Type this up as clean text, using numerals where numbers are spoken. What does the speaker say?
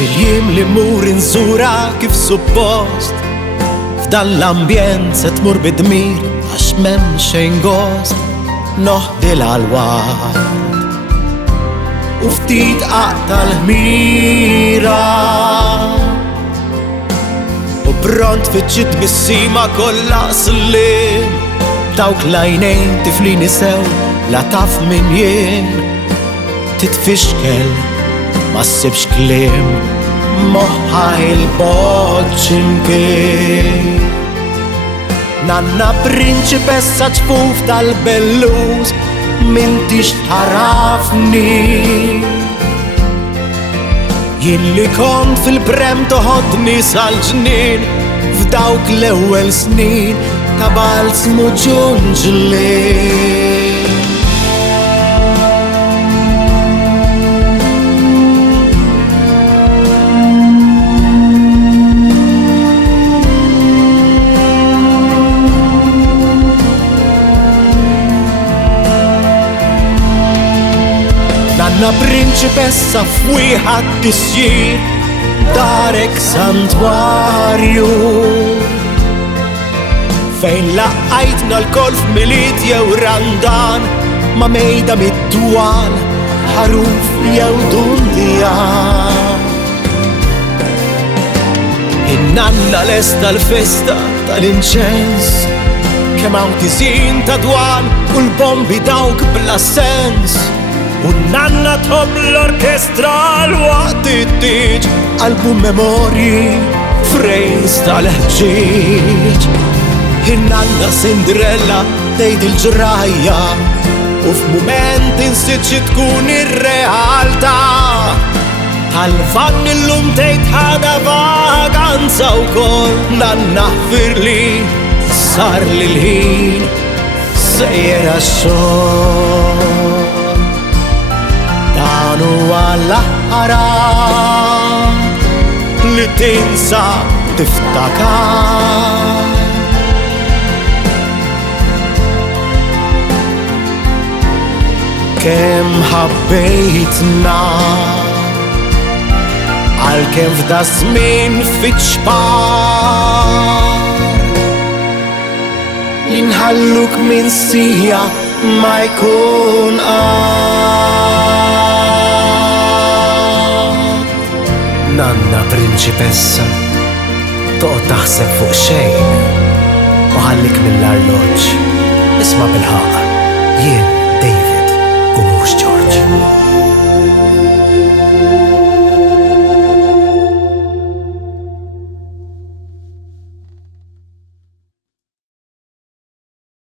Fil-jiem li mur inżura kif suppost, f'dan l-ambjent se tmur bid-dmir għax m'hemm xejn gost, noħdilha l-ward u ftit qaqta l-ħmira u pront fiċċit mis-sima kollha slim dawk l-għajnejn tiflin isew la taf min jien titfixkel ma ssibx kliem moħħa il-boċ imkien. Nanna prinċipessa ġfuf tal-bellus m'intix tarafni, jien li kont fil-brem toħodni sal-ġnien f'dawk l-ewwel snin ta' balzmu ġunġlien. Nanna prinċipessa f'wieħed tisjir darek santwarju fejn laqqajtna l-kol f'miliet jew randan ma' mejda mid-dwal ħaruf jew dundjan. In-nanna lesta l-festa tal-inċens kemm hawn tiżin ta' dwan u l-bombi dawk bla sens. U nanna tħobb l-orkestra l-waqt it-tiġ album memorji frames tal-ħġieġ. In-nanna Cinderella tgħid il-ġrajja u f'mument insitx tkun ir-realtà. Tal-fan illum tgħid ħada vaganza wkoll nanna ħfirli sar li l-ħin sejjer għax-xogħol. Dan huwa l-aħħar li tinsa tiftakar. Kemm ħabbejtna għalkemm f'da żmien fiċ-xpar li nħalluk minn sija ma jkun Nanna prinċipessa toqgħod taħseb fuq xejn u ħallik mill-arloġġ isma' bil-ħaq